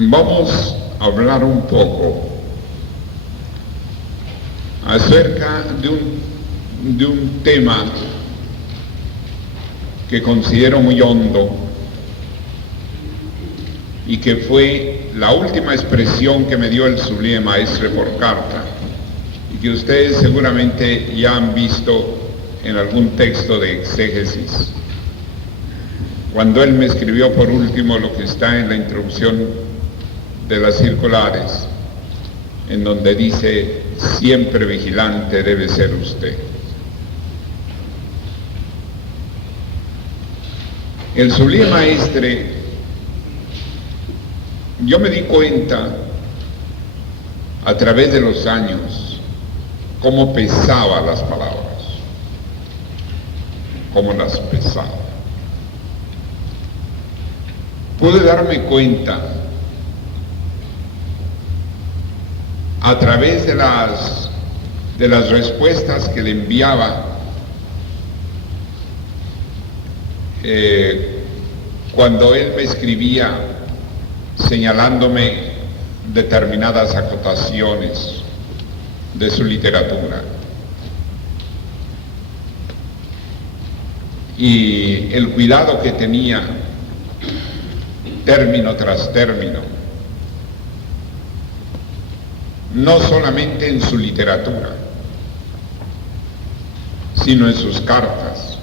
Vamos a hablar un poco acerca de un tema que considero muy hondo y que fue la última expresión que me dio el Sublime Maestre por carta y que ustedes seguramente ya han visto en algún texto de exégesis. Cuando él me escribió por último lo que está en la introducción de las circulares, en donde dice: siempre vigilante debe ser usted. El Sublime Maestre, yo me di cuenta a través de los años cómo pesaba las palabras, cómo las pesaba. Pude darme cuenta a través de las respuestas que le enviaba cuando él me escribía señalándome determinadas acotaciones de su literatura y el cuidado que tenía término tras término, no solamente en su literatura, sino en sus cartas.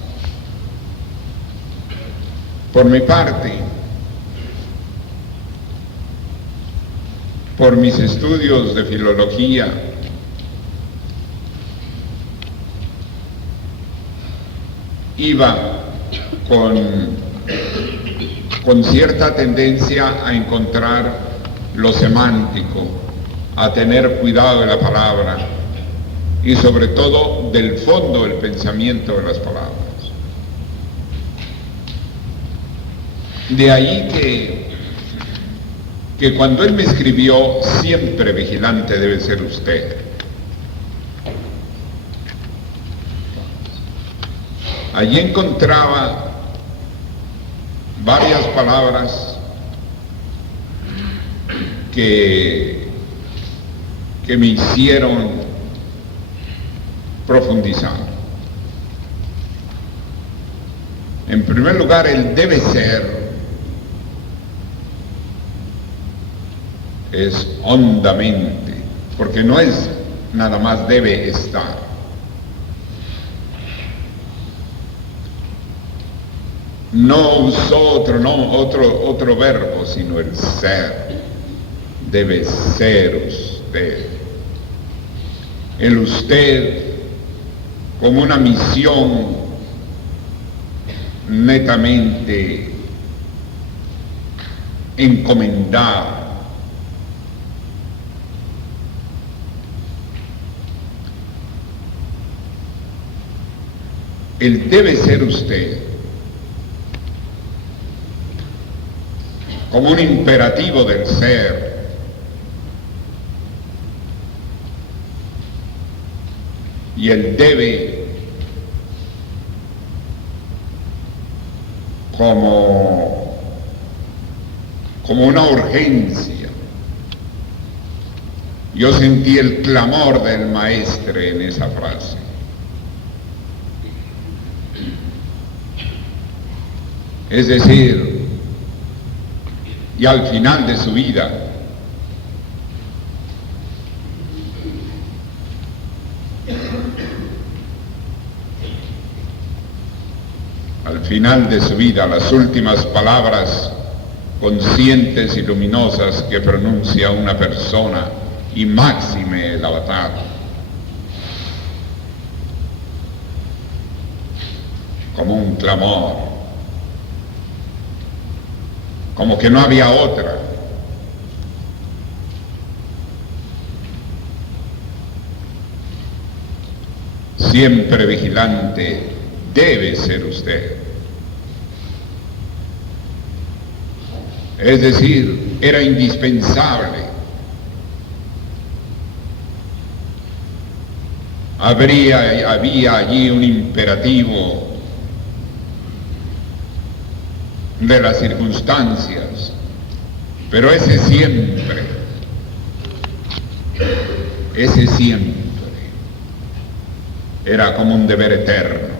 Por mi parte, por mis estudios de filología, iba con cierta tendencia a encontrar lo semántico, a tener cuidado de la palabra y sobre todo del fondo del pensamiento de las palabras. De ahí que cuando él me escribió: siempre vigilante debe ser usted, allí encontraba varias palabras que me hicieron profundizar. En primer lugar, el debe ser es hondamente, porque no es nada más debe estar. No usó otro verbo, sino el ser. Debe ser usted. El usted como una misión netamente encomendada. El debe ser usted como un imperativo del ser. Y el debe como una urgencia. Yo sentí el clamor del maestre en esa frase. Es decir, y al final de su vida, las últimas palabras conscientes y luminosas que pronuncia una persona, y máxime el avatar, como un clamor, como que no había otra. Siempre vigilante debe ser usted. Es decir, era indispensable. Había allí un imperativo de las circunstancias, Pero ese siempre era como un deber eterno.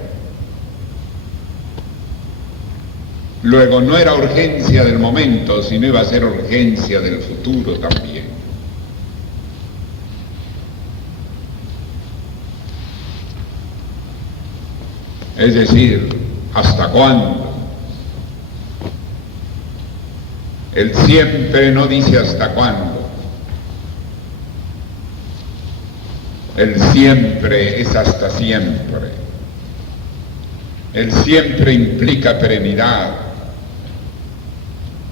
Luego no era urgencia del momento, sino iba a ser urgencia del futuro también. Es decir, ¿hasta cuándo? El siempre no dice hasta cuándo. El siempre es hasta siempre. El siempre implica perenidad.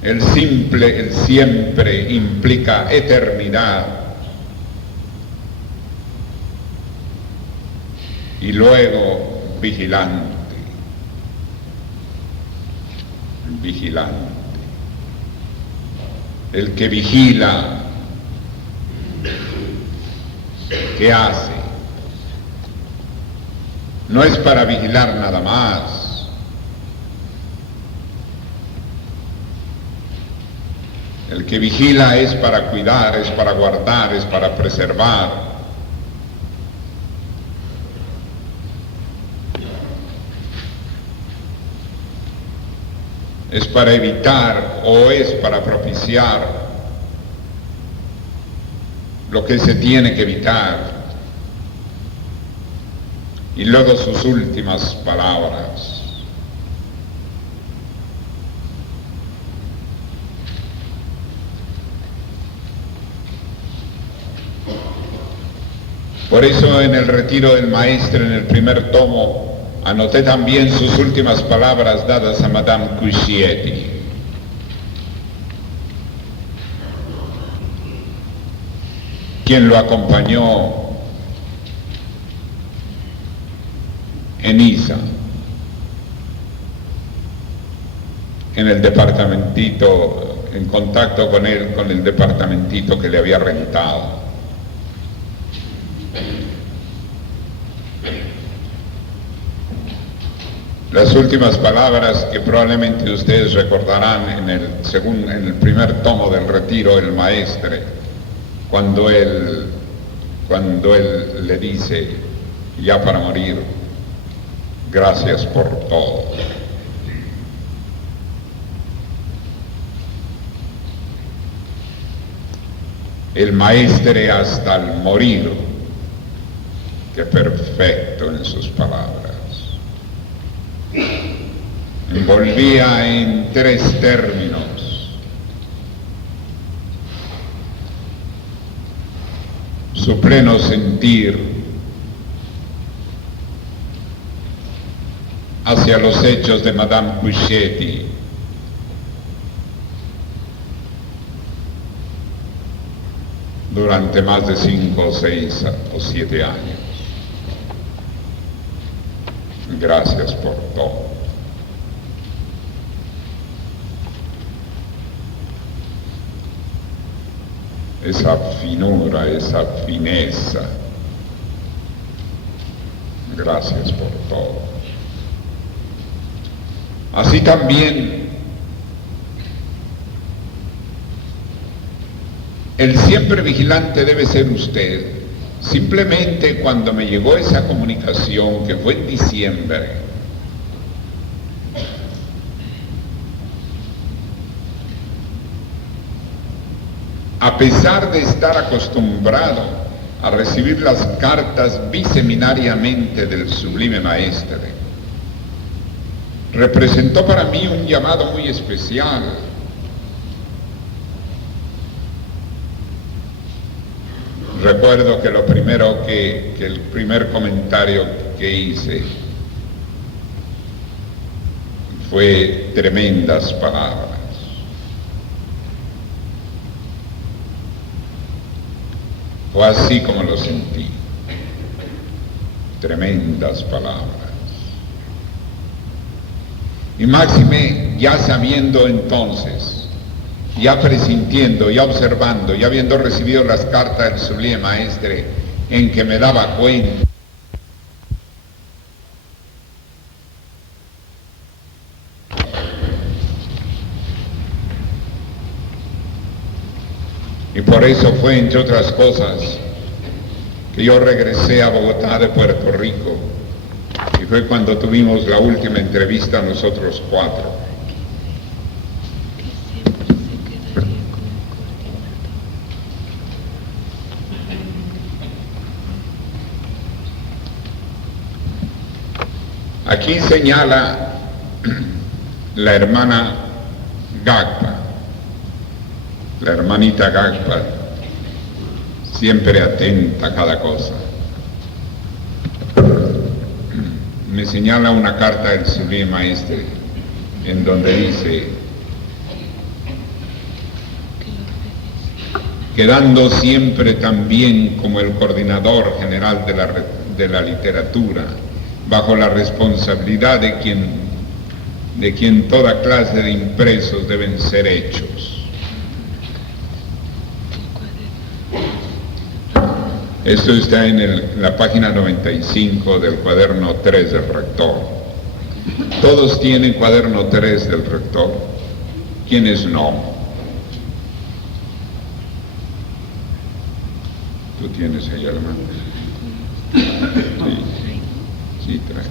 El siempre implica eternidad. Y luego, vigilante. El que vigila, ¿qué hace? No es para vigilar nada más. El que vigila es para cuidar, es para guardar, es para preservar. Es para evitar o es para propiciar lo que se tiene que evitar. Y luego sus últimas palabras. Por eso en el retiro del maestro, en el primer tomo, anoté también sus últimas palabras dadas a Madame Cuscietti. Quien lo acompañó en Isa, en el departamentito, en contacto con él, con el departamentito que le había rentado. Las últimas palabras que probablemente ustedes recordarán en el primer tomo del retiro del maestre, cuando él le dice, ya para morir, gracias por todo. El maestre hasta el morir, que perfecto en sus palabras. Envolvía en 3 términos: su pleno sentir hacia los hechos de Madame Cuscietti, durante más de 5, 6 o 7 años. Gracias por todo. Esa finura, esa fineza. Gracias por todo. Así también el siempre vigilante debe ser usted. Simplemente cuando me llegó esa comunicación, que fue en diciembre, a pesar de estar acostumbrado a recibir las cartas biseminariamente del Sublime Maestre, representó para mí un llamado muy especial. Recuerdo que lo primero que el primer comentario que hice fue tremendas palabras. Fue así como lo sentí. Tremendas palabras. Y máxime, ya sabiendo entonces, ya presintiendo, ya observando, ya habiendo recibido las cartas del Sublime Maestre, en que me daba cuenta Y por eso fue, entre otras cosas, que yo regresé a Bogotá de Puerto Rico. Y fue cuando tuvimos la última entrevista nosotros cuatro. Aquí señala la hermana Gagpa, la hermanita Gagpa, siempre atenta a cada cosa. Me señala una carta del Sublime Maestre en donde dice: quedando siempre también como el coordinador general de la literatura, bajo la responsabilidad de quien toda clase de impresos deben ser hechos. Esto está en la página 95 del cuaderno 3 del rector. Todos tienen cuaderno 3 del rector. ¿Quiénes no? ¿Tú tienes ahí, hermano? Sí, trae.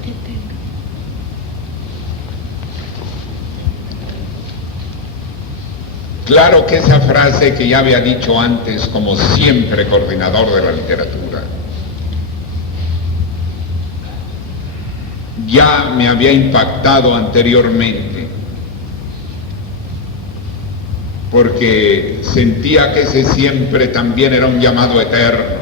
Claro que esa frase que ya había dicho antes, como siempre coordinador de la literatura, ya me había impactado anteriormente, porque sentía que ese siempre también era un llamado eterno.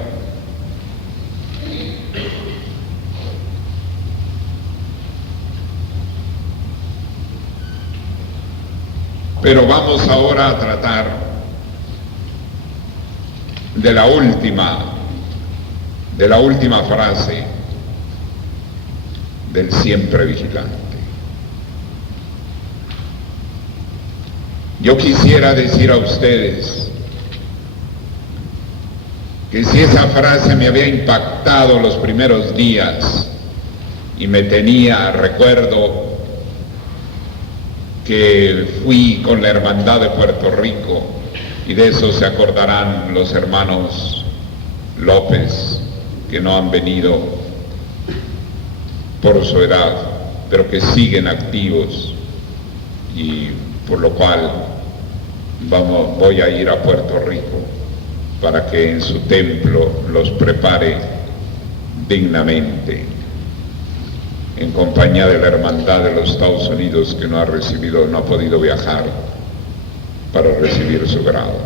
Pero vamos ahora a tratar de la última frase del siempre vigilante. Yo quisiera decir a ustedes que si esa frase me había impactado los primeros días y me tenía, recuerdo que fui con la Hermandad de Puerto Rico, y de eso se acordarán los hermanos López, que no han venido por su edad, pero que siguen activos, y por lo cual voy a ir a Puerto Rico para que en su templo los prepare dignamente, en compañía de la Hermandad de los Estados Unidos, que no ha podido viajar para recibir su grado.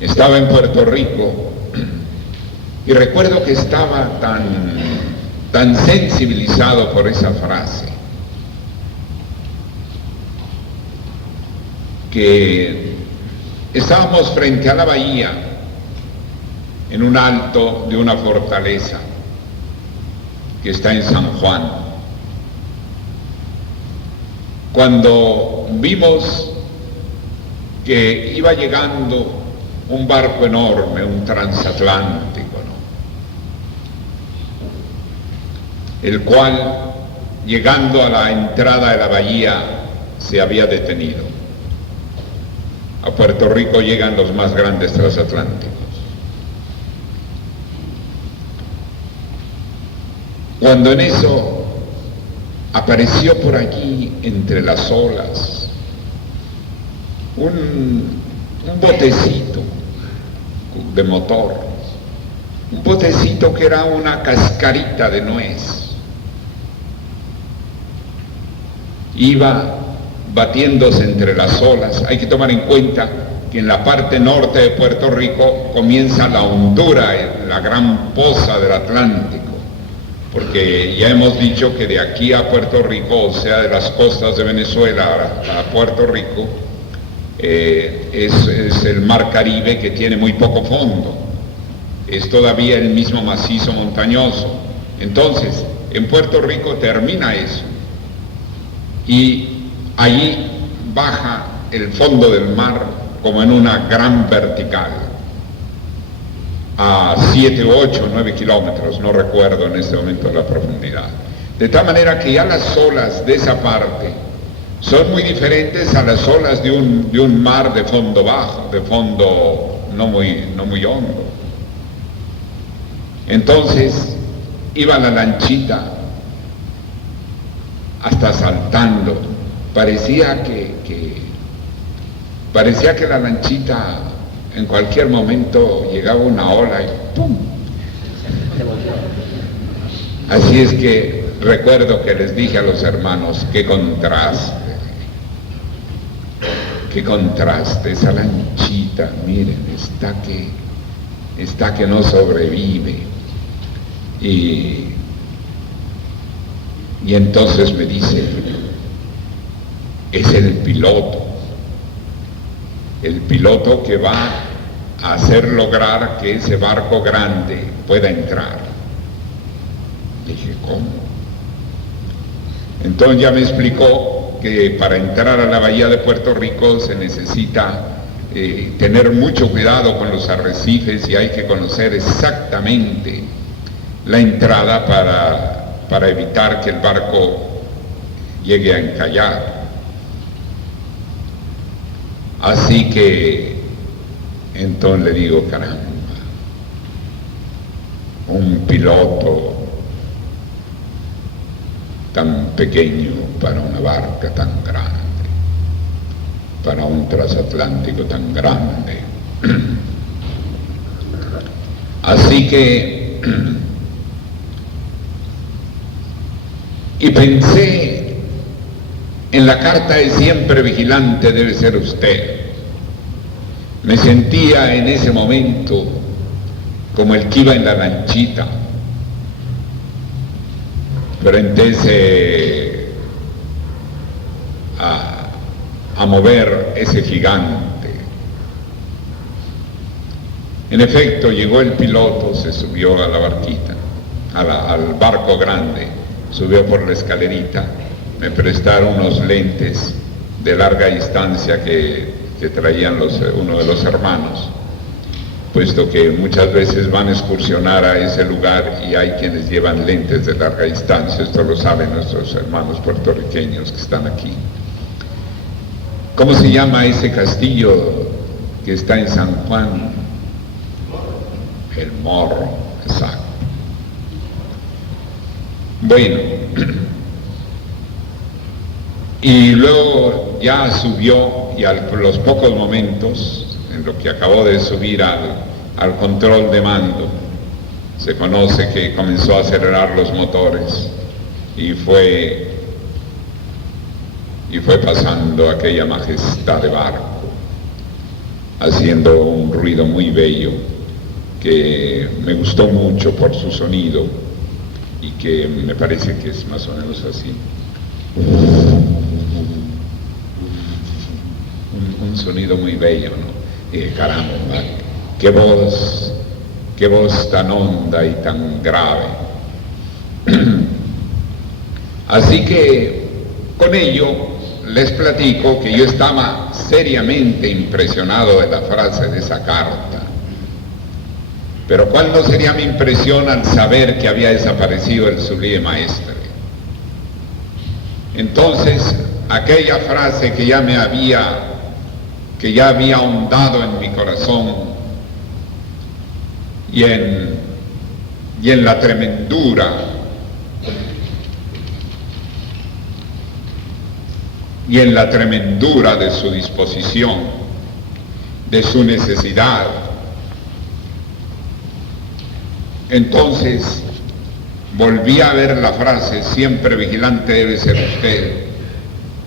Estaba en Puerto Rico y recuerdo que estaba tan sensibilizado por esa frase que estábamos frente a la bahía, en un alto de una fortaleza que está en San Juan, cuando vimos que iba llegando un barco enorme, un transatlántico, ¿no?, el cual, llegando a la entrada de la bahía, se había detenido. A Puerto Rico llegan los más grandes transatlánticos. Cuando en eso apareció por allí, entre las olas, un botecito de motor, un botecito que era una cascarita de nuez. Iba batiéndose entre las olas. Hay que tomar en cuenta que en la parte norte de Puerto Rico comienza la hondura, la gran poza del Atlántico, porque ya hemos dicho que de aquí a Puerto Rico, o sea, de las costas de Venezuela a Puerto Rico, es el mar Caribe, que tiene muy poco fondo, es todavía el mismo macizo montañoso. Entonces, en Puerto Rico termina eso, y allí baja el fondo del mar como en una gran vertical, a 7, 8, 9 kilómetros, no recuerdo en este momento la profundidad. De tal manera que ya las olas de esa parte son muy diferentes a las olas de un mar de fondo bajo, de fondo no muy hondo. Entonces iba la lanchita hasta saltando. Parecía que la lanchita en cualquier momento llegaba una ola y ¡pum! Así es que recuerdo que les dije a los hermanos, qué contraste, esa lanchita, miren, está que no sobrevive. Y entonces me dice, es el piloto que va a hacer lograr que ese barco grande pueda entrar. Dije, ¿cómo? Entonces ya me explicó que para entrar a la bahía de Puerto Rico se necesita tener mucho cuidado con los arrecifes y hay que conocer exactamente la entrada para evitar que el barco llegue a encallar. Así que entonces le digo, caramba, un piloto tan pequeño para una barca tan grande, para un transatlántico tan grande. Así que, y pensé en la carta de siempre vigilante debe ser usted. Me sentía en ese momento como el que iba en la lanchita frente a mover ese gigante. En efecto, llegó el piloto, se subió a la barquita, al barco grande, subió por la escalerita, me prestaron unos lentes de larga distancia que traían uno de los hermanos, puesto que muchas veces van a excursionar a ese lugar y hay quienes llevan lentes de larga distancia. Esto lo saben nuestros hermanos puertorriqueños que están aquí. ¿Cómo se llama ese castillo que está en San Juan? El Morro, exacto. Bueno, y luego ya subió y a los pocos momentos, en lo que acabó de subir al control de mando, se conoce que comenzó a acelerar los motores y fue pasando aquella majestad de barco, haciendo un ruido muy bello que me gustó mucho por su sonido y que me parece que es más o menos así. Un sonido muy bello, ¿no? Y caramba, qué voz tan honda y tan grave. Así que con ello les platico que yo estaba seriamente impresionado de la frase de esa carta. Pero ¿cuál no sería mi impresión al saber que había desaparecido el sublime maestre? Entonces, aquella frase que ya había ahondado en mi corazón y en la tremendura de su disposición, de su necesidad. Entonces volví a ver la frase, siempre vigilante debe ser usted,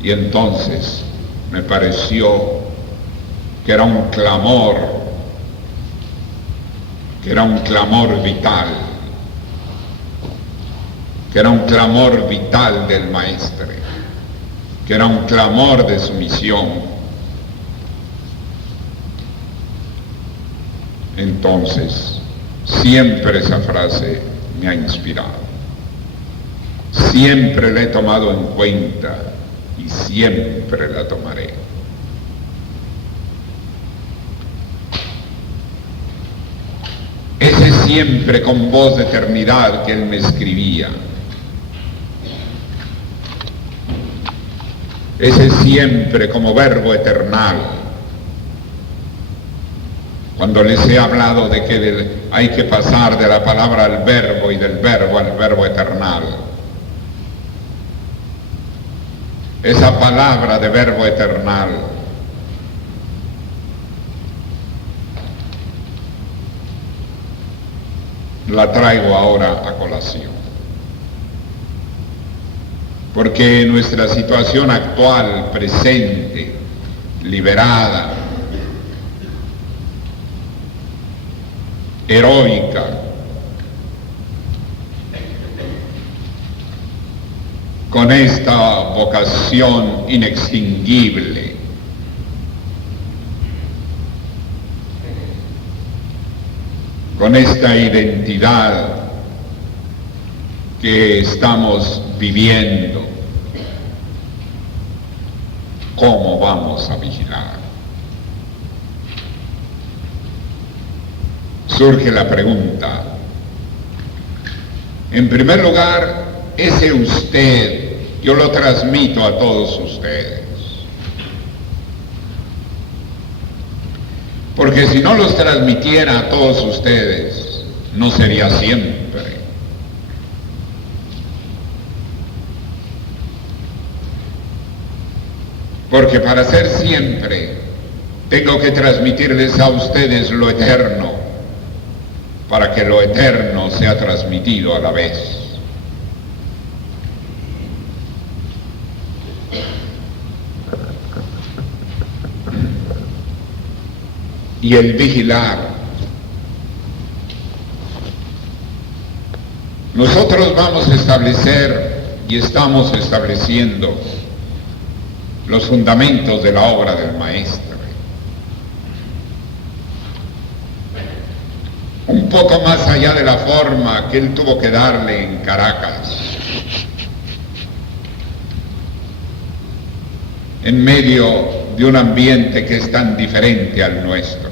y entonces me pareció que era un clamor vital, que era un clamor vital del maestre, que era un clamor de su misión. Entonces, siempre esa frase me ha inspirado, siempre la he tomado en cuenta y siempre la tomaré. Ese siempre con voz de eternidad que él me escribía, ese siempre como verbo eternal. Cuando les he hablado de que hay que pasar de la palabra al verbo y del verbo al verbo eternal. Esa palabra de verbo eternal la traigo ahora a colación. Porque nuestra situación actual, presente, liberada, heroica, con esta vocación inextinguible, con esta identidad que estamos viviendo, ¿cómo vamos a vigilar? Surge la pregunta. En primer lugar, ese usted, yo lo transmito a todos ustedes. Porque si no los transmitiera a todos ustedes, no sería siempre. Porque para ser siempre, tengo que transmitirles a ustedes lo eterno, para que lo eterno sea transmitido a la vez. Y el vigilar. Nosotros vamos a establecer y estamos estableciendo los fundamentos de la obra del Maestro. Un poco más allá de la forma que él tuvo que darle en Caracas, en medio de un ambiente que es tan diferente al nuestro.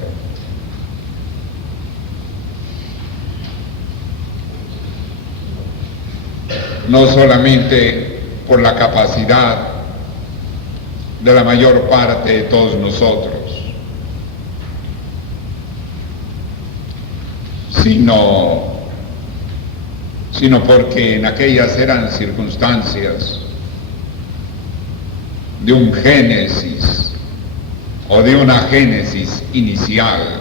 No solamente por la capacidad de la mayor parte de todos nosotros, sino porque en aquellas eran circunstancias de un génesis o de una génesis inicial.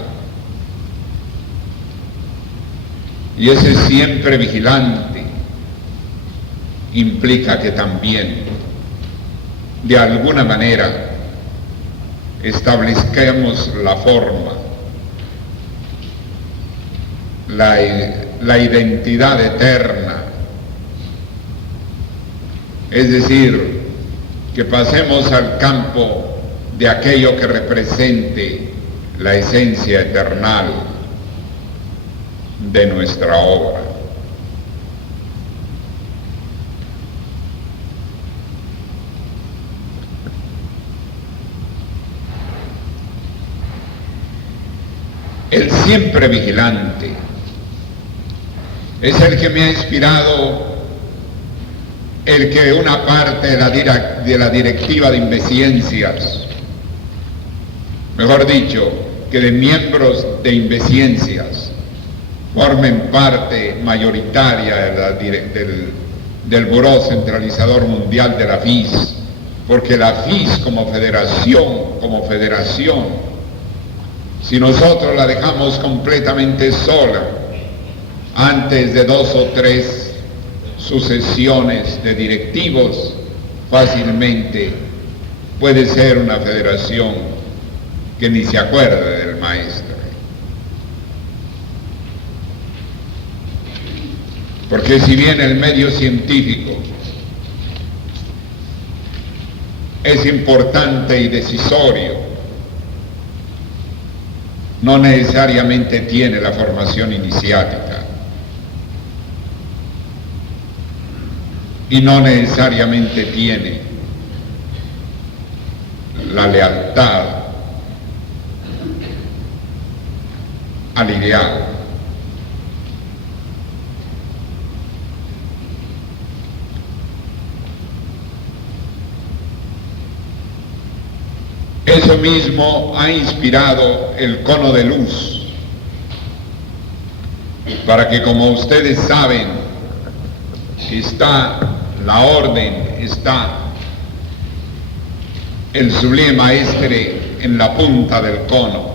Y ese siempre vigilante implica que también, de alguna manera, establezcamos la forma, la identidad eterna, es decir, que pasemos al campo de aquello que represente la esencia eternal de nuestra obra. El siempre vigilante es el que me ha inspirado el que una parte de la directiva de Inveciencias, mejor dicho, que de miembros de Inveciencias formen parte mayoritaria del Buró Centralizador Mundial de la FIS, porque la FIS como federación, si nosotros la dejamos completamente sola, antes de 2 o 3 sucesiones de directivos, fácilmente puede ser una federación que ni se acuerde del maestro. Porque si bien el medio científico es importante y decisorio, no necesariamente tiene la formación iniciática y no necesariamente tiene la lealtad al ideal. Eso mismo ha inspirado el cono de luz, para que, como ustedes saben, está la orden, está el Sublime Maestre en la punta del cono.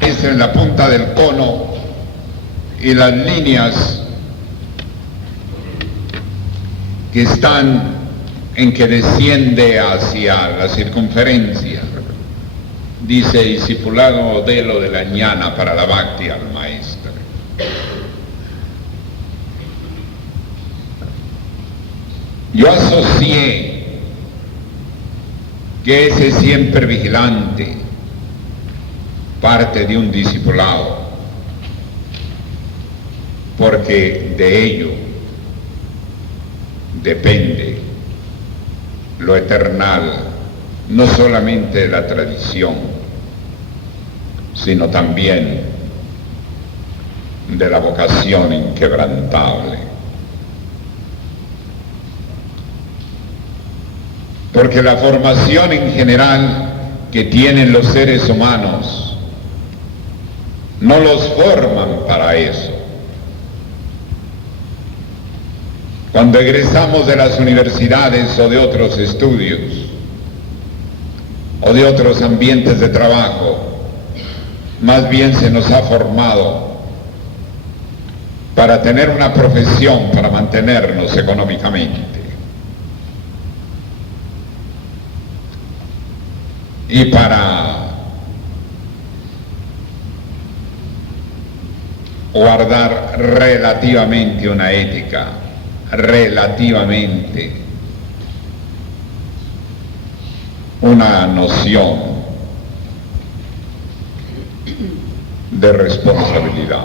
Es en la punta del cono y las líneas que están en que desciende hacia la circunferencia. Dice, discipulado modelo de la ñana para la bhakti al maestro. Yo asocié que ese siempre vigilante parte de un discipulado, porque de ello depende lo eternal, no solamente de la tradición, sino también de la vocación inquebrantable. Porque la formación en general que tienen los seres humanos no los forman para eso. Cuando egresamos de las universidades o de otros estudios o de otros ambientes de trabajo, más bien se nos ha formado para tener una profesión, para mantenernos económicamente. Y para guardar relativamente una ética, relativamente una noción de responsabilidad.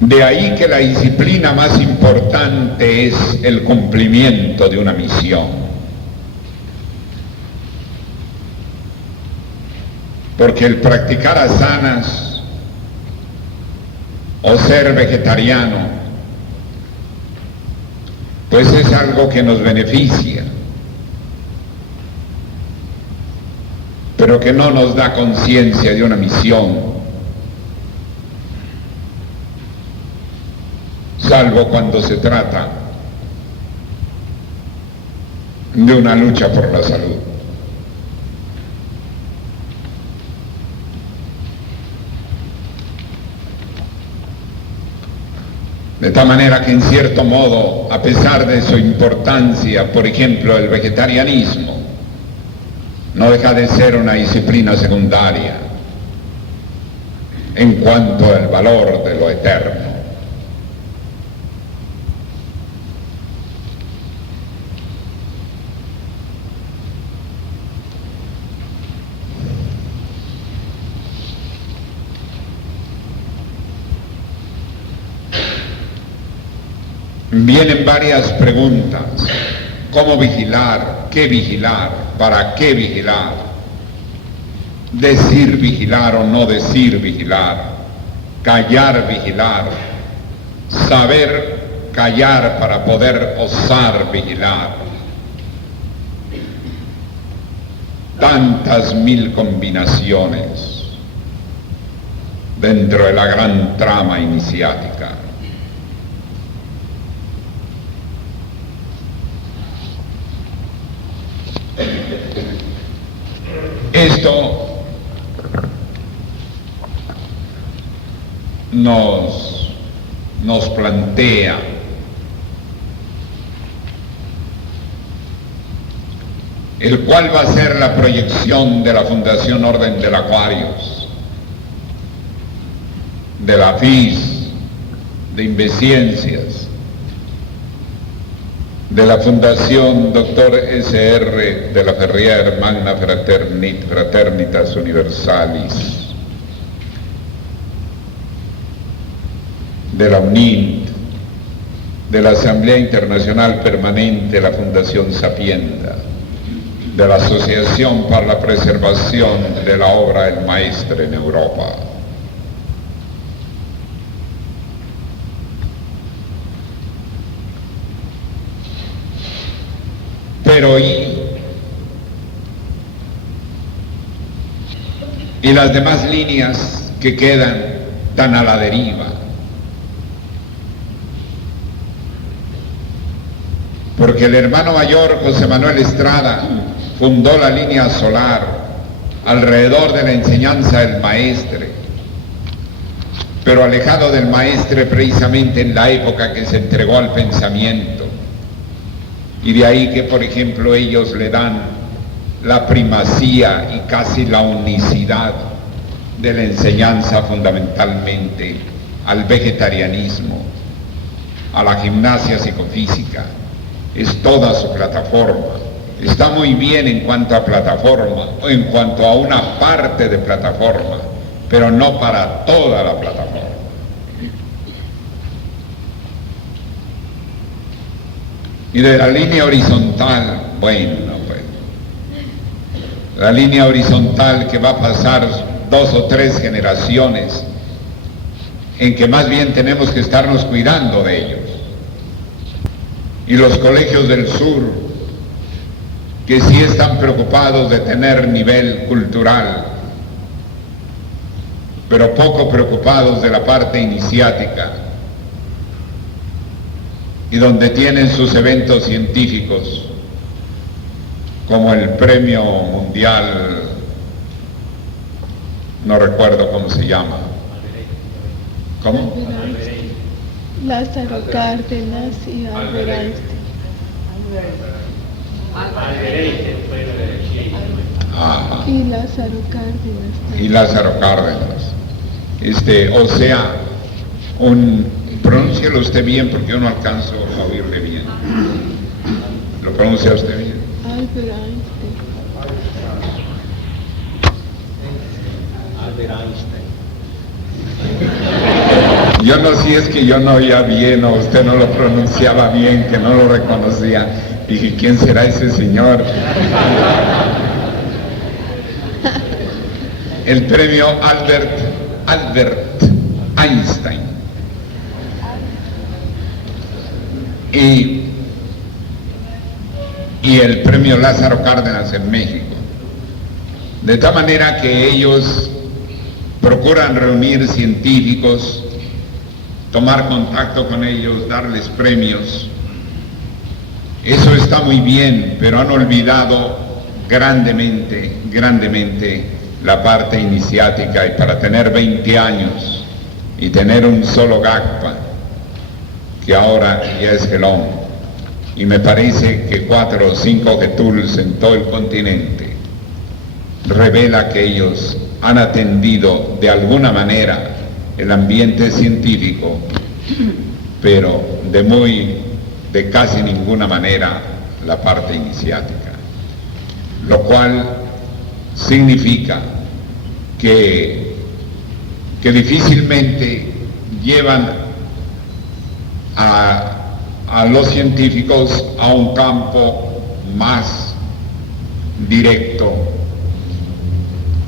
De ahí que la disciplina más importante es el cumplimiento de una misión. Porque el practicar asanas o ser vegetariano, pues es algo que nos beneficia, pero que no nos da conciencia de una misión, salvo cuando se trata de una lucha por la salud. De tal manera que, en cierto modo, a pesar de su importancia, por ejemplo, el vegetarianismo no deja de ser una disciplina secundaria en cuanto al valor de lo eterno. Vienen varias preguntas. ¿Cómo vigilar? ¿Qué vigilar? ¿Para qué vigilar? ¿Decir vigilar o no decir vigilar? ¿Callar vigilar? ¿Saber callar para poder osar vigilar? Tantas mil combinaciones dentro de la gran trama iniciática. Esto nos plantea el cuál va a ser la proyección de la Fundación Orden del Aquarius, de la FIS, de Invenciencias, de la Fundación Dr. S.R. de la Ferrier Magna Fraternitas Universalis, de la UNIT, de la Asamblea Internacional Permanente, la Fundación Sapienda, de la Asociación para la Preservación de la Obra del Maestre en Europa. Pero y las demás líneas que quedan tan a la deriva. Porque el hermano mayor José Manuel Estrada fundó la línea solar alrededor de la enseñanza del maestre, pero alejado del maestre precisamente en la época que se entregó al pensamiento. Y de ahí que, por ejemplo, ellos le dan la primacía y casi la unicidad de la enseñanza fundamentalmente al vegetarianismo, a la gimnasia psicofísica. Es toda su plataforma. Está muy bien en cuanto a plataforma, o en cuanto a una parte de plataforma, pero no para toda la plataforma. Y de la línea horizontal, bueno, pues, la línea horizontal que va a pasar 2 o 3 generaciones, en que más bien tenemos que estarnos cuidando de ellos. Y los colegios del sur, que sí están preocupados de tener nivel cultural, pero poco preocupados de la parte iniciática, y donde tienen sus eventos científicos, como el premio mundial, no recuerdo cómo se llama. ¿Cómo? Lázaro Cárdenas y Albert Einstein. Ajá. Y Lázaro Cárdenas. Y Lázaro Cárdenas. O sea, pronúncialo usted bien porque yo no alcanzo a oírle bien. ¿Lo pronuncia usted bien? Albert Einstein. Albert Einstein. Yo no sé si es que yo no oía bien o usted no lo pronunciaba bien, que no lo reconocía. Dije, ¿quién será ese señor? El premio Albert Einstein. Y el premio Lázaro Cárdenas en México. De tal manera que ellos procuran reunir científicos, tomar contacto con ellos, darles premios. Eso está muy bien, pero han olvidado grandemente la parte iniciática, y para tener 20 años y tener un solo GACPA, que ahora ya es Gelón, y me parece que 4 o 5 GETULs en todo el continente, revela que ellos han atendido de alguna manera el ambiente científico, pero de casi ninguna manera la parte iniciática, lo cual significa que difícilmente llevan a los científicos a un campo más directo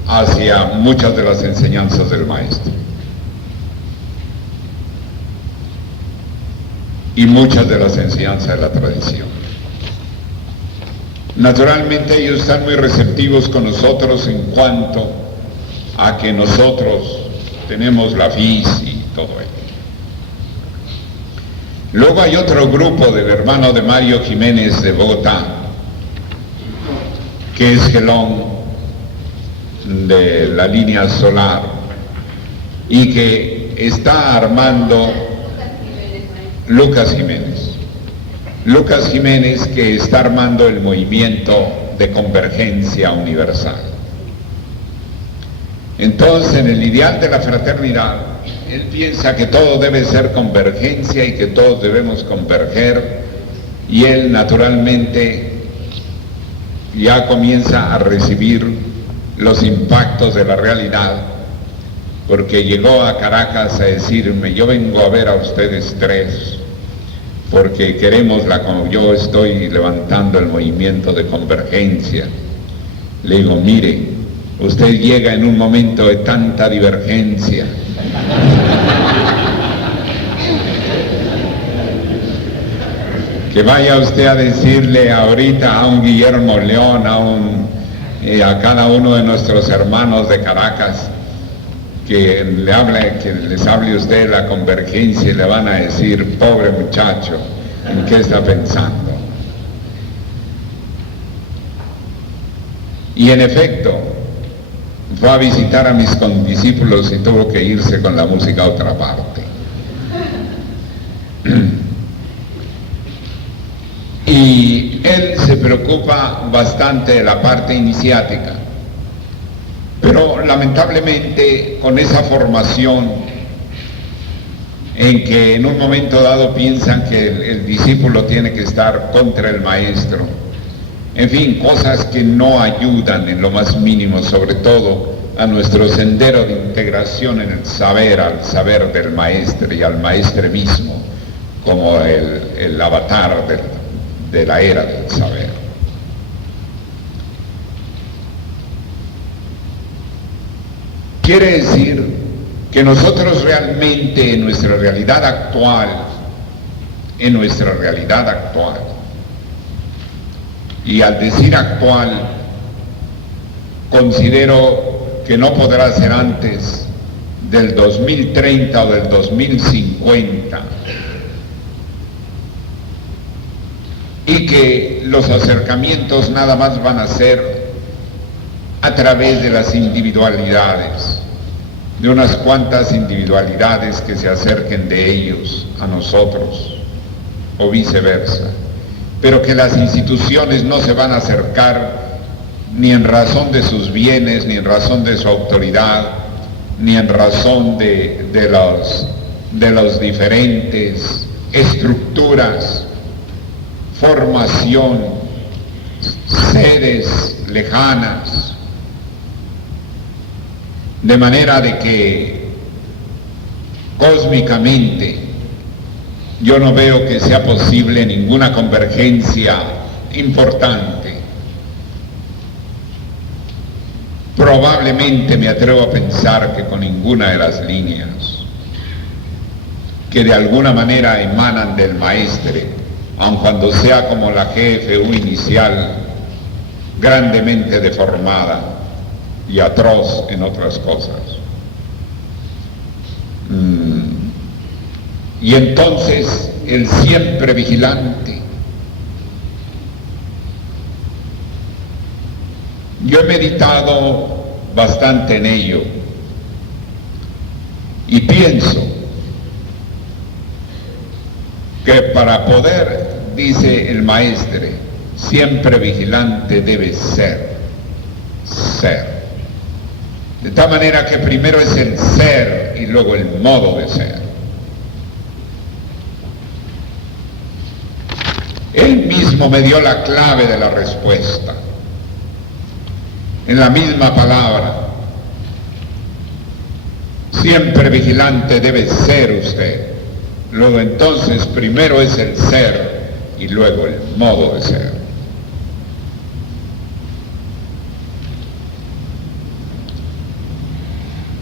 hacia muchas de las enseñanzas del maestro y muchas de las enseñanzas de la tradición. Naturalmente ellos están muy receptivos con nosotros en cuanto a que nosotros tenemos la FIS y todo ello. Luego hay otro grupo del hermano de Mario Jiménez de Bogotá, que es Gelón, de la línea solar, y que está armando Lucas Jiménez, que está armando el movimiento de convergencia universal. Entonces, en el ideal de la fraternidad, él piensa que todo debe ser convergencia y que todos debemos converger, y él naturalmente ya comienza a recibir los impactos de la realidad, porque llegó a Caracas a decirme: yo vengo a ver a ustedes 3, porque queremos yo estoy levantando el movimiento de convergencia. Le digo, mire, usted llega en un momento de tanta divergencia. Que vaya usted a decirle ahorita a un Guillermo León, a cada uno de nuestros hermanos de Caracas, que les hable usted de la convergencia y le van a decir, pobre muchacho, ¿en qué está pensando? Y en efecto, fue a visitar a mis condiscípulos y tuvo que irse con la música a otra parte. Y él se preocupa bastante de la parte iniciática, pero lamentablemente con esa formación en que en un momento dado piensan que el discípulo tiene que estar contra el maestro, en fin, cosas que no ayudan en lo más mínimo, sobre todo a nuestro sendero de integración en el saber, al saber del maestro y al maestro mismo, como el avatar de la era del saber. Quiere decir que nosotros realmente en nuestra realidad actual, y al decir actual, considero que no podrá ser antes del 2030 o del 2050, y que los acercamientos nada más van a ser a través de las individualidades, de unas cuantas individualidades que se acerquen de ellos a nosotros, o viceversa, pero que las instituciones no se van a acercar ni en razón de sus bienes, ni en razón de su autoridad, ni en razón de los diferentes estructuras, formación, sedes lejanas, de manera de que cósmicamente yo no veo que sea posible ninguna convergencia importante. Probablemente me atrevo a pensar que con ninguna de las líneas que de alguna manera emanan del maestre, aun cuando sea como la GFU inicial, grandemente deformada y atroz en otras cosas. Y entonces el siempre vigilante. Yo he meditado bastante en ello y pienso que para poder, dice el maestre, siempre vigilante debe ser. De tal manera que primero es el ser y luego el modo de ser. Él mismo me dio la clave de la respuesta. En la misma palabra, siempre vigilante debe ser usted. Luego entonces primero es el ser y luego el modo de ser.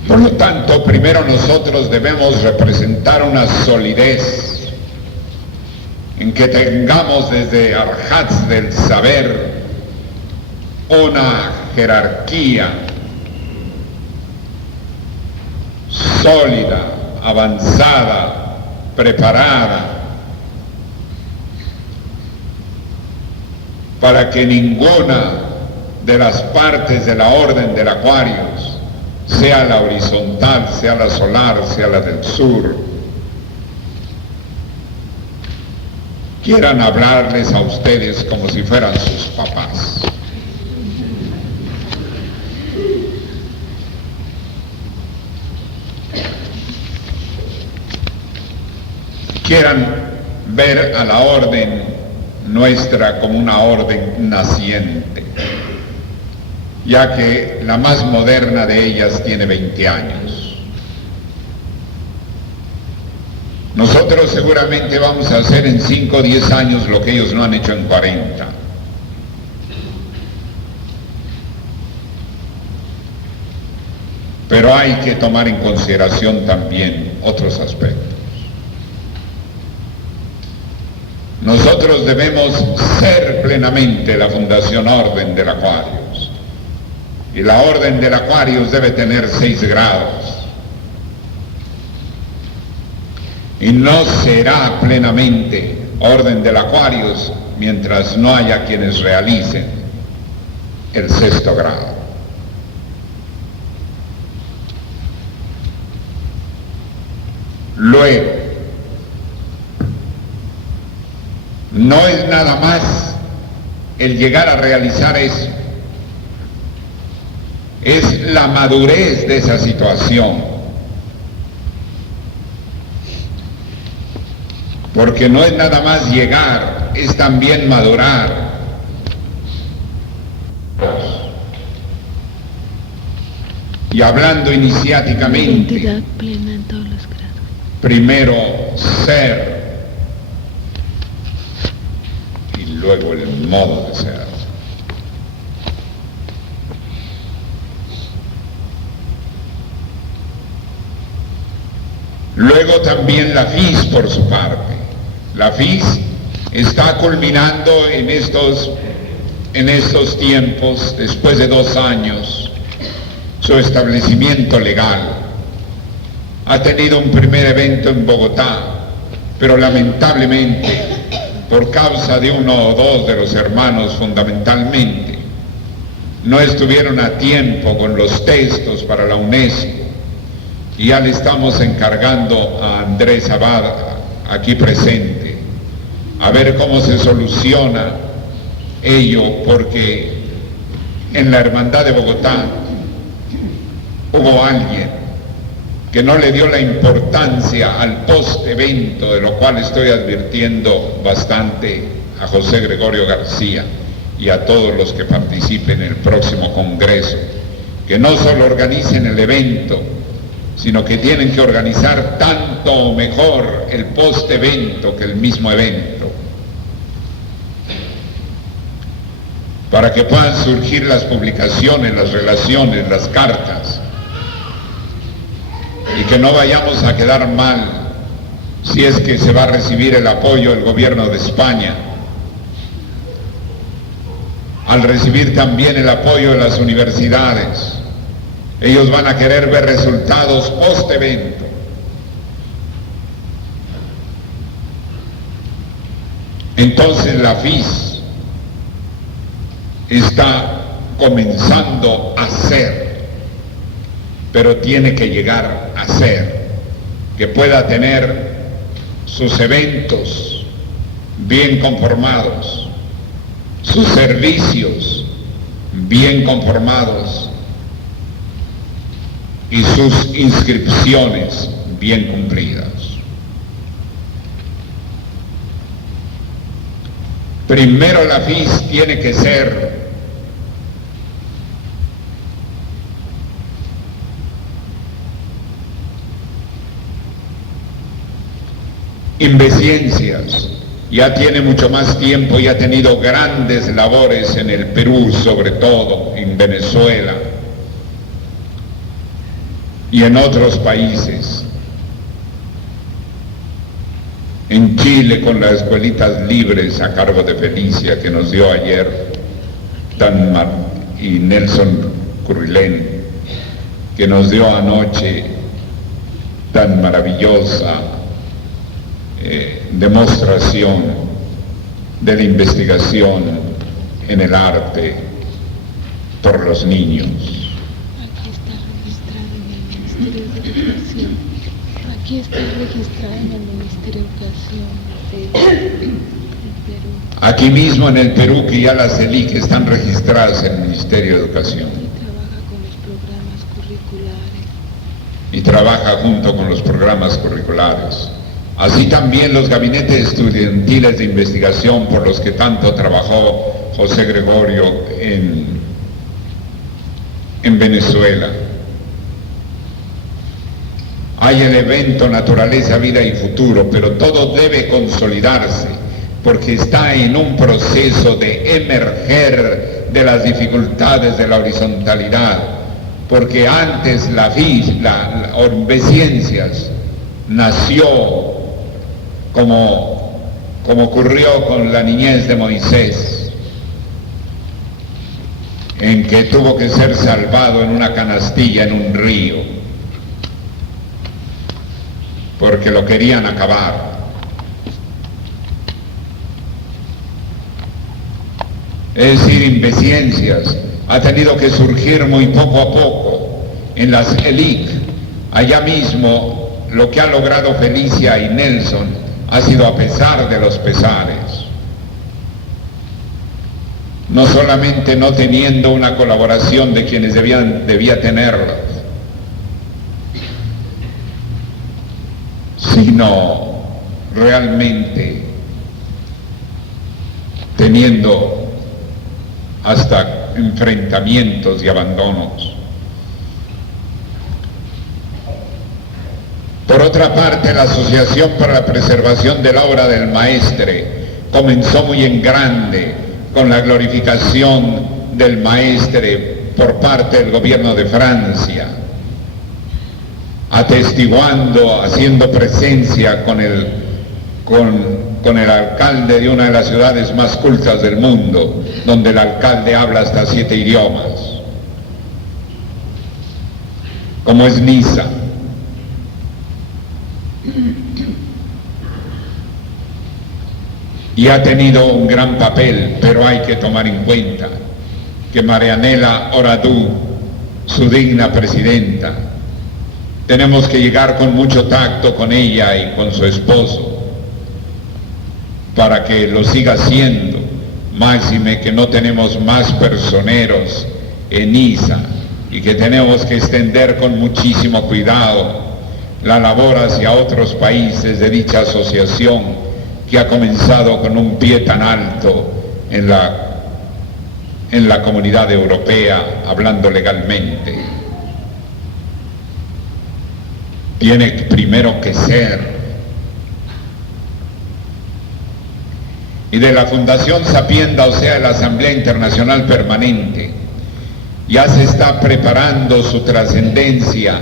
Por lo tanto, primero nosotros debemos representar una solidez en que tengamos desde Arhats del saber una jerarquía sólida, avanzada, preparada, para que ninguna de las partes de la orden del Aquarius, sea la horizontal, sea la solar, sea la del sur, quieran hablarles a ustedes como si fueran sus papás. Quieran ver a la orden nuestra como una orden naciente, ya que la más moderna de ellas tiene 20 años. Nosotros seguramente vamos a hacer en 5 o 10 años lo que ellos no han hecho en 40. Pero hay que tomar en consideración también otros aspectos. Nosotros debemos ser plenamente la Fundación Orden del Aquarius. Y la Orden del Aquarius debe tener 6 grados. Y no será plenamente Orden del Aquarius mientras no haya quienes realicen el 6º grado. Luego, no es nada más el llegar a realizar eso, es la madurez de esa situación, porque no es nada más llegar, es también madurar. Y hablando iniciáticamente, Identidad plena en todos los grados. Primero ser y luego el modo de ser. Luego también la FIS por su parte. La FIS está culminando en estos tiempos, después de 2 años, su establecimiento legal. Ha tenido un primer evento en Bogotá, pero lamentablemente, por causa de 1 o 2 de los hermanos fundamentalmente, no estuvieron a tiempo con los textos para la UNESCO, y ya le estamos encargando a Andrés Abad, aquí presente, a ver cómo se soluciona ello, porque en la Hermandad de Bogotá hubo alguien que no le dio la importancia al post-evento, de lo cual estoy advirtiendo bastante a José Gregorio García y a todos los que participen en el próximo Congreso, que no solo organicen el evento, sino que tienen que organizar tanto o mejor el post-evento que el mismo evento, para que puedan surgir las publicaciones, las relaciones, las cartas, y que no vayamos a quedar mal si es que se va a recibir el apoyo del gobierno de España, al recibir también el apoyo de las universidades. Ellos van a querer ver resultados post-evento. Entonces la FIS está comenzando a ser, pero tiene que llegar a ser, que pueda tener sus eventos bien conformados, sus servicios bien conformados y sus inscripciones bien cumplidas. Primero la FIS tiene que ser Invenciencias, ya tiene mucho más tiempo y ha tenido grandes labores en el Perú, sobre todo en Venezuela y en otros países. En Chile con las escuelitas libres a cargo de Felicia que nos dio ayer, y Nelson Currilén, que nos dio anoche tan maravillosa demostración de la investigación en el arte por los niños. Aquí está registrada en el Ministerio de Educación del Perú. Aquí mismo en el Perú, que ya las ELIC están registradas en el Ministerio de Educación. Y trabaja con los programas curriculares. Y trabaja junto con los programas curriculares. Así también los gabinetes estudiantiles de investigación por los que tanto trabajó José Gregorio en Venezuela. Hay el evento naturaleza, vida y futuro, pero todo debe consolidarse porque está en un proceso de emerger de las dificultades de la horizontalidad, porque antes la Orbeciencias nació como ocurrió con la niñez de Moisés, en que tuvo que ser salvado en una canastilla en un río, porque lo querían acabar. Es decir, Imbeciencias ha tenido que surgir muy poco a poco en las ELIC. Allá mismo lo que ha logrado Felicia y Nelson ha sido a pesar de los pesares. No solamente no teniendo una colaboración de quienes debía tenerla, sino realmente teniendo hasta enfrentamientos y abandonos. Por otra parte, la Asociación para la Preservación de la Obra del Maestre comenzó muy en grande con la glorificación del Maestre por parte del gobierno de Francia, atestiguando, haciendo presencia con el alcalde de una de las ciudades más cultas del mundo, donde el alcalde habla hasta 7 idiomas, como es Niza. Y ha tenido un gran papel, pero hay que tomar en cuenta que Marianela Oradú, su digna presidenta, tenemos que llegar con mucho tacto con ella y con su esposo, para que lo siga haciendo, máxime que no tenemos más personeros en ISA y que tenemos que extender con muchísimo cuidado la labor hacia otros países de dicha asociación, que ha comenzado con un pie tan alto en la comunidad europea, hablando legalmente. Tiene primero que ser. Y de la Fundación Sapienda, o sea, de la Asamblea Internacional Permanente, ya se está preparando su trascendencia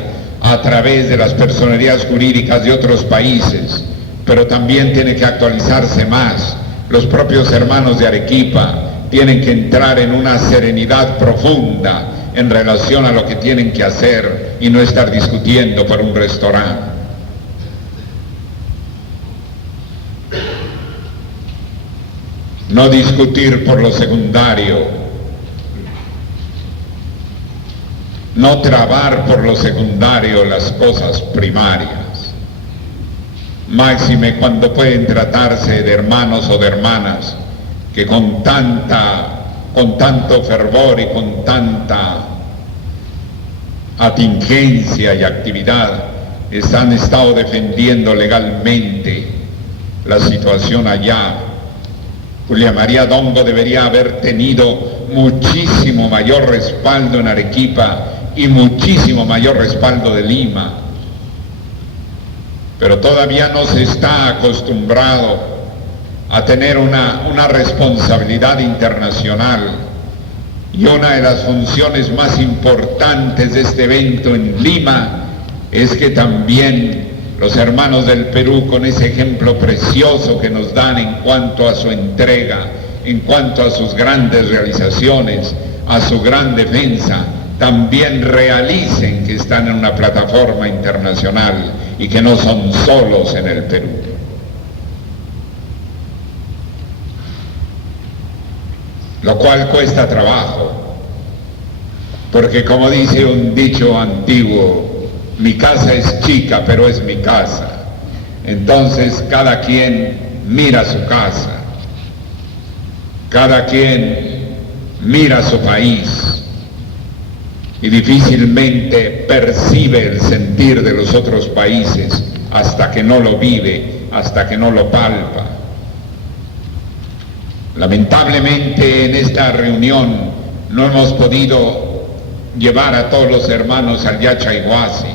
a través de las personerías jurídicas de otros países, pero también tiene que actualizarse más. Los propios hermanos de Arequipa tienen que entrar en una serenidad profunda en relación a lo que tienen que hacer y no estar discutiendo por un restaurante. No discutir por lo secundario, no trabar por lo secundario las cosas primarias. Máxime cuando pueden tratarse de hermanos o de hermanas que con tanto fervor y con tanta atingencia y actividad han estado defendiendo legalmente la situación allá. Julia María Dongo debería haber tenido muchísimo mayor respaldo en Arequipa y muchísimo mayor respaldo de Lima, pero todavía no se está acostumbrado a tener una responsabilidad internacional, y una de las funciones más importantes de este evento en Lima es que también los hermanos del Perú, con ese ejemplo precioso que nos dan en cuanto a su entrega, en cuanto a sus grandes realizaciones, a su gran defensa, también realicen que están en una plataforma internacional y que no son solos en el Perú. Lo cual cuesta trabajo, porque como dice un dicho antiguo, mi casa es chica, pero es mi casa. Entonces cada quien mira su casa, cada quien mira su país y difícilmente percibe el sentir de los otros países hasta que no lo vive, hasta que no lo palpa. Lamentablemente en esta reunión no hemos podido llevar a todos los hermanos al Yachaiguasi,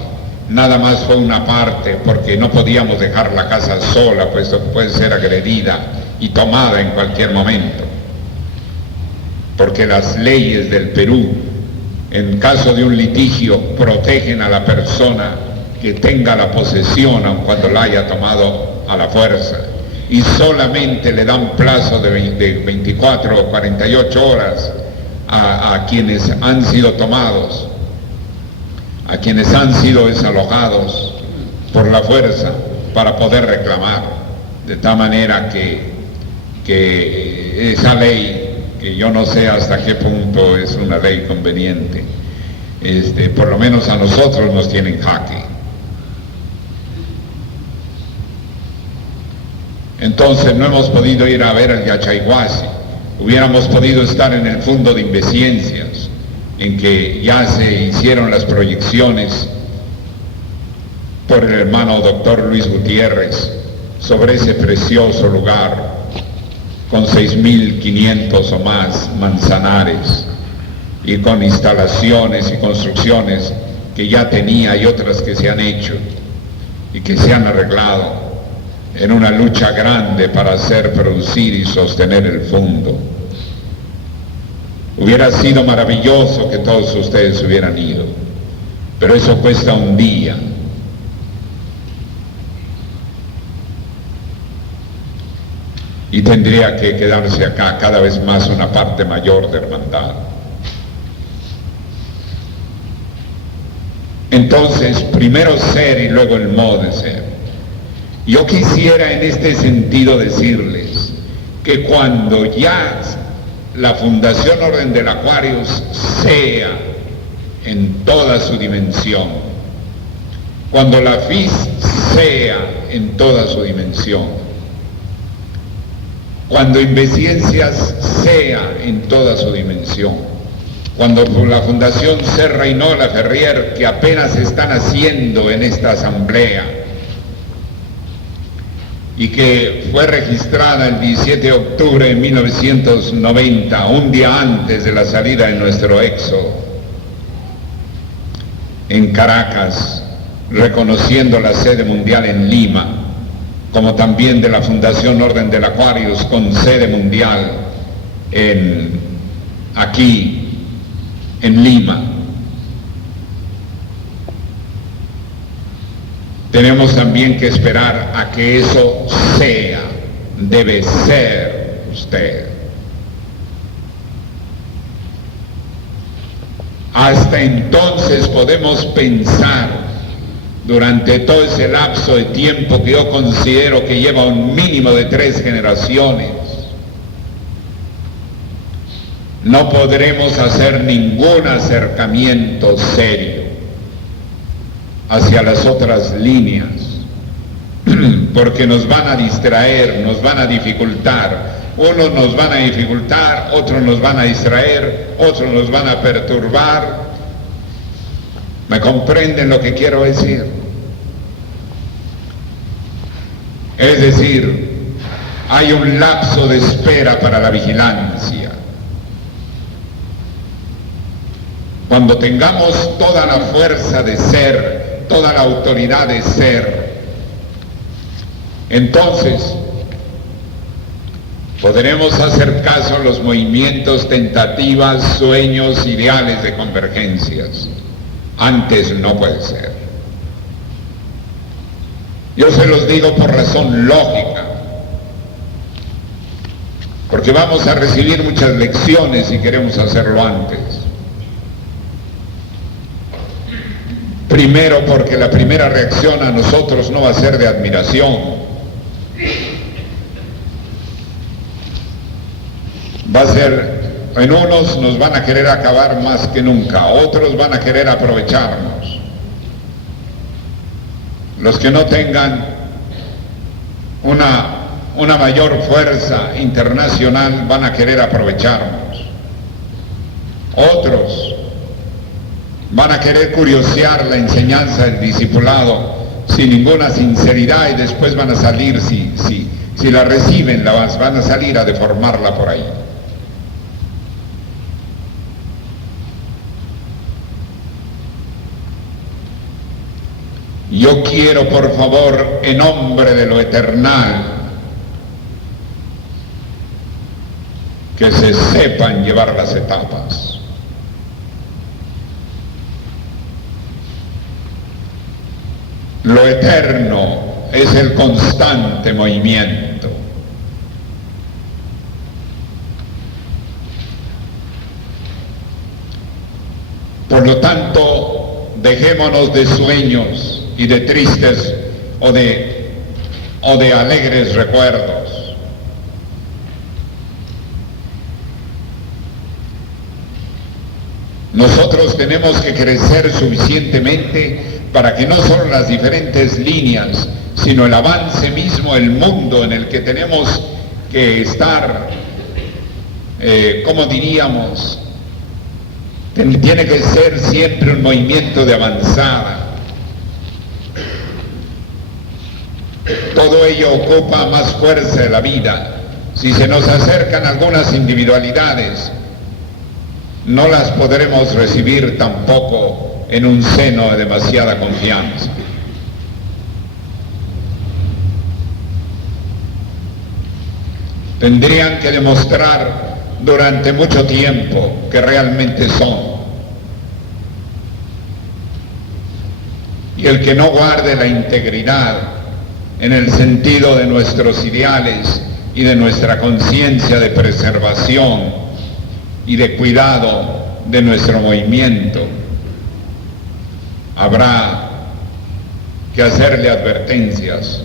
nada más fue una parte, porque no podíamos dejar la casa sola, puesto que puede ser agredida y tomada en cualquier momento. Porque las leyes del Perú, en caso de un litigio, protegen a la persona que tenga la posesión, aun cuando la haya tomado a la fuerza, y solamente le dan plazo de 24 o 48 horas a quienes han sido tomados, a quienes han sido desalojados por la fuerza, para poder reclamar. De tal manera que esa ley, que yo no sé hasta qué punto es una ley conveniente, por lo menos a nosotros nos tiene en jaque. Entonces no hemos podido ir a ver al Yachayhuasi. Hubiéramos podido estar en el Fondo de Invesciencias, en que ya se hicieron las proyecciones por el hermano doctor Luis Gutiérrez sobre ese precioso lugar, con 6.500 o más manzanares, y con instalaciones y construcciones que ya tenía y otras que se han hecho y que se han arreglado en una lucha grande para hacer producir y sostener el fondo. Hubiera sido maravilloso que todos ustedes hubieran ido, pero eso cuesta un día. Y tendría que quedarse acá cada vez más una parte mayor de hermandad. Entonces, primero ser y luego el modo de ser. Yo quisiera en este sentido decirles que cuando ya la Fundación Orden del Aquarius sea en toda su dimensión, cuando la FIS sea en toda su dimensión, cuando Invesciencias sea en toda su dimensión, cuando la Fundación Serra y Nola Ferrier, que apenas están haciendo en esta asamblea, y que fue registrada el 17 de octubre de 1990, un día antes de la salida de nuestro éxodo, en Caracas, reconociendo la sede mundial en Lima, como también de la Fundación Orden del Aquarius con sede mundial aquí en Lima. Tenemos también que esperar a que eso sea, debe ser usted. Hasta entonces podemos pensar, durante todo ese lapso de tiempo que yo considero que lleva un mínimo de 3 generaciones, no podremos hacer ningún acercamiento serio hacia las otras líneas, porque nos van a distraer, nos van a dificultar. Unos nos van a dificultar, otros nos van a distraer, otros nos van a perturbar. ¿Me comprenden lo que quiero decir? Es decir, hay un lapso de espera para la vigilancia. Cuando tengamos toda la fuerza de ser, toda la autoridad de ser, entonces podremos hacer caso a los movimientos, tentativas, sueños, ideales de convergencias. Antes no puede ser. Yo se los digo por razón lógica, porque vamos a recibir muchas lecciones si queremos hacerlo antes. Primero, porque la primera reacción a nosotros no va a ser de admiración. Va a ser, en unos nos van a querer acabar más que nunca, otros van a querer aprovecharnos. Los que no tengan una mayor fuerza internacional van a querer aprovecharnos. Otros van a querer curiosear la enseñanza del discipulado sin ninguna sinceridad, y después van a salir, si la reciben, van a salir a deformarla por ahí. Yo quiero, por favor, en nombre de lo eternal, que se sepan llevar las etapas. Lo eterno es el constante movimiento. Por lo tanto, dejémonos de sueños y de tristes o de alegres recuerdos. Nosotros tenemos que crecer suficientemente para que no solo las diferentes líneas, sino el avance mismo, el mundo en el que tenemos que estar, ¿cómo diríamos? Tiene que ser siempre un movimiento de avanzada. Todo ello ocupa más fuerza de la vida. Si se nos acercan algunas individualidades, no las podremos recibir tampoco en un seno de demasiada confianza. Tendrían que demostrar durante mucho tiempo que realmente son. Y el que no guarde la integridad en el sentido de nuestros ideales y de nuestra conciencia de preservación y de cuidado de nuestro movimiento, habrá que hacerle advertencias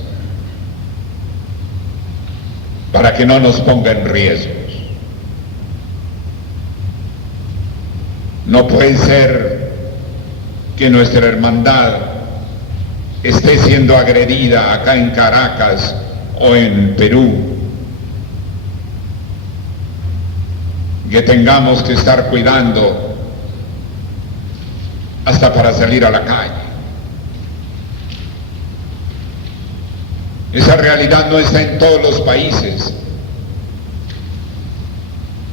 para que no nos ponga en riesgos. No puede ser que nuestra hermandad esté siendo agredida acá en Caracas o en Perú, que tengamos que estar cuidando hasta para salir a la calle. Esa realidad no está en todos los países,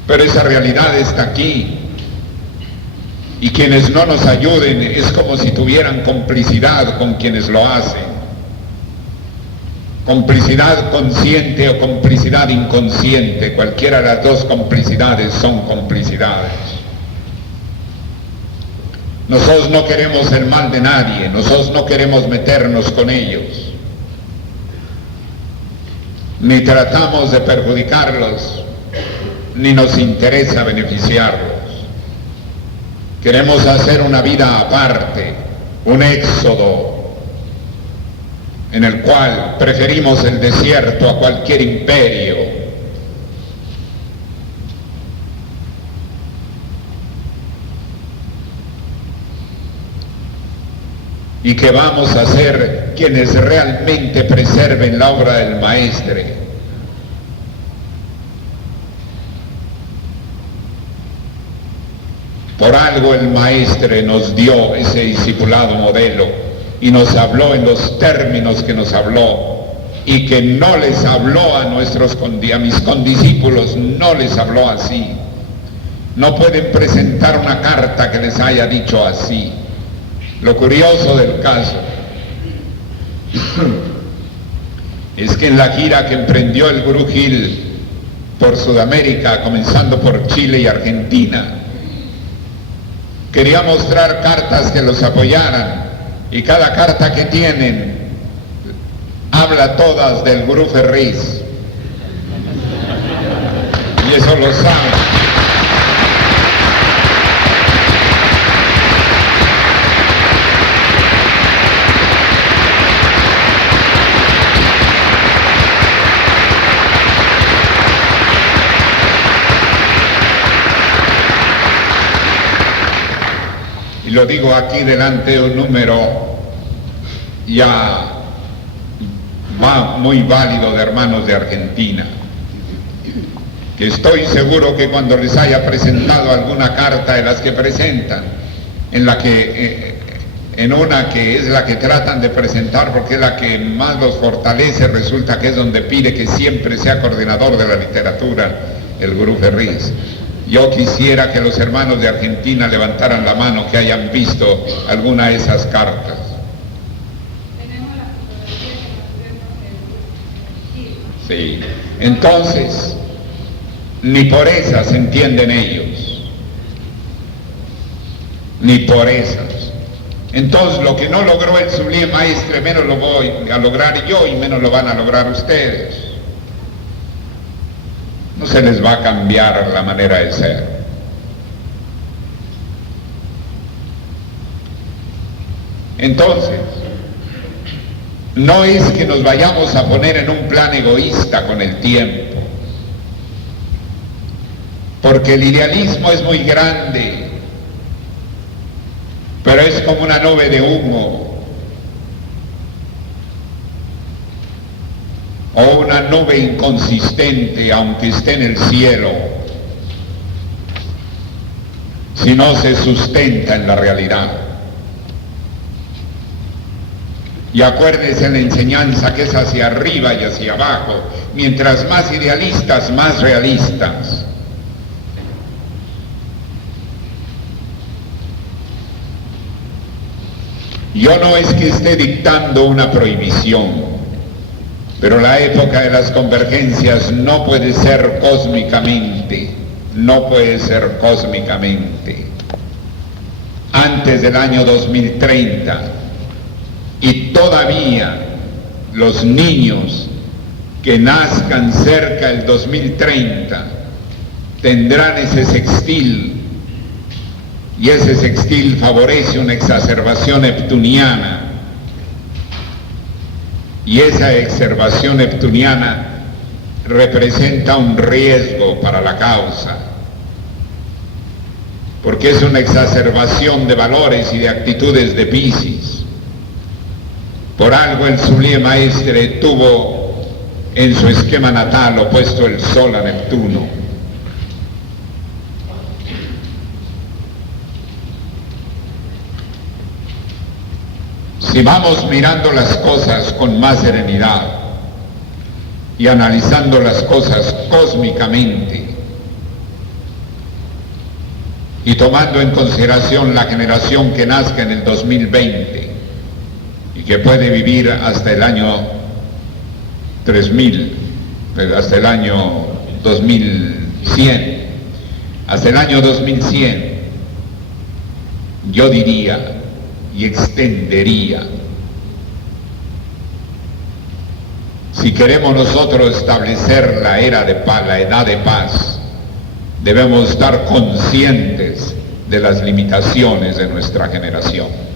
pero esa realidad está aquí. Y quienes no nos ayuden es como si tuvieran complicidad con quienes lo hacen. Complicidad consciente o complicidad inconsciente, cualquiera de las dos complicidades son complicidades. Nosotros no queremos el mal de nadie, nosotros no queremos meternos con ellos, ni tratamos de perjudicarlos, ni nos interesa beneficiarlos. Queremos hacer una vida aparte, un éxodo, en el cual preferimos el desierto a cualquier imperio. Y que vamos a ser quienes realmente preserven la obra del Maestre. Por algo el Maestre nos dio ese discipulado modelo y nos habló en los términos que nos habló, y que no les habló a mis condiscípulos, no les habló así. No pueden presentar una carta que les haya dicho así. Lo curioso del caso es que en la gira que emprendió el Gurú Gil por Sudamérica, comenzando por Chile y Argentina, quería mostrar cartas que los apoyaran, y cada carta que tienen habla todas del Gurú Ferriz, y eso lo saben. Y lo digo aquí delante de un número ya muy válido de hermanos de Argentina, que estoy seguro que cuando les haya presentado alguna carta de las que presentan, en una que es la que tratan de presentar porque es la que más los fortalece, resulta que es donde pide que siempre sea coordinador de la literatura el Gurú Ferriz. Yo quisiera que los hermanos de Argentina levantaran la mano que hayan visto alguna de esas cartas. Sí. Entonces, ni por esas entienden ellos, ni por esas. Entonces, lo que no logró el Sublime Maestre, menos lo voy a lograr yo y menos lo van a lograr ustedes. No se les va a cambiar la manera de ser. Entonces, no es que nos vayamos a poner en un plan egoísta con el tiempo, porque el idealismo es muy grande, pero es como una nube de humo, o una nube inconsistente, aunque esté en el cielo, si no se sustenta en la realidad. Y acuérdense en la enseñanza que es hacia arriba y hacia abajo, mientras más idealistas, más realistas. Yo no es que esté dictando una prohibición, pero la época de las convergencias no puede ser cósmicamente, no puede ser cósmicamente. Antes del año 2030, y todavía los niños que nazcan cerca del 2030 tendrán ese sextil, y ese sextil favorece una exacerbación neptuniana, y esa exacerbación neptuniana representa un riesgo para la causa, porque es una exacerbación de valores y de actitudes de Piscis. Por algo el Sublime Maestre tuvo en su esquema natal opuesto el Sol a Neptuno. Si vamos mirando las cosas con más serenidad y analizando las cosas cósmicamente y tomando en consideración la generación que nazca en el 2020 y que puede vivir hasta el año 3000, hasta el año 2100, hasta el año 2100, yo diría y extendería, si queremos nosotros establecer la era de paz, la edad de paz, debemos estar conscientes de las limitaciones de nuestra generación.